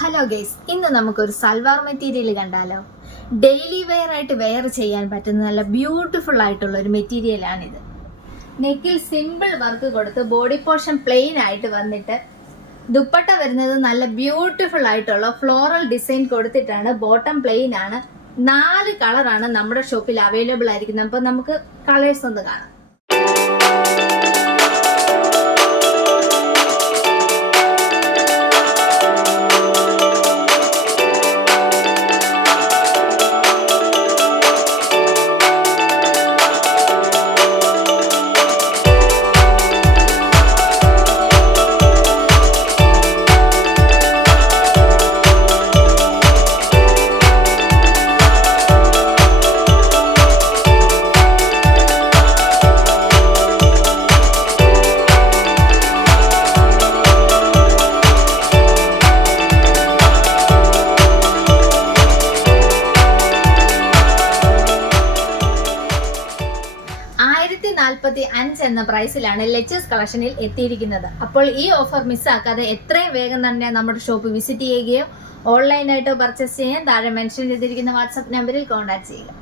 Hello guys, ഇന്ന് നമുക്കൊരു salwar material കണ്ടാലോ. ഡെയിലി വെയർ ആയിട്ട് വെയർ ചെയ്യാൻ പറ്റുന്ന നല്ല ബ്യൂട്ടിഫുൾ ആയിട്ടുള്ള ഒരു മെറ്റീരിയലാണിത്. നെക്കിൽ സിമ്പിൾ വർക്ക് കൊടുത്ത് ബോഡി പോർഷൻ പ്ലെയിൻ ആയിട്ട് വന്നിട്ട് ദുപ്പട്ട വരുന്നത് നല്ല ബ്യൂട്ടിഫുൾ ആയിട്ടുള്ള ഫ്ലോറൽ ഡിസൈൻ കൊടുത്തിട്ടാണ്. ബോട്ടം പ്ലെയിൻ ആണ്. 4 കളറാണ് നമ്മുടെ ഷോപ്പിൽ അവൈലബിൾ ആയിരിക്കുന്നത്. അപ്പോൾ നമുക്ക് കളേഴ്സ് ഒന്ന് കാണാം. $45 എന്ന പ്രൈസിലാണ് ലെച്ചസ് കളക്ഷനിൽ എത്തിയിരിക്കുന്നത്. അപ്പോൾ ഈ ഓഫർ മിസ്സാക്കാതെ എത്രയും വേഗം തന്നെ നമ്മുടെ ഷോപ്പ് വിസിറ്റ് ചെയ്യുകയോ ഓൺലൈനായിട്ടോ പർച്ചേസ് ചെയ്യാൻ താഴെ മെൻഷൻ ചെയ്തിരിക്കുന്ന വാട്സ്ആപ്പ് നമ്പറിൽ കോൺടാക്ട് ചെയ്യുക.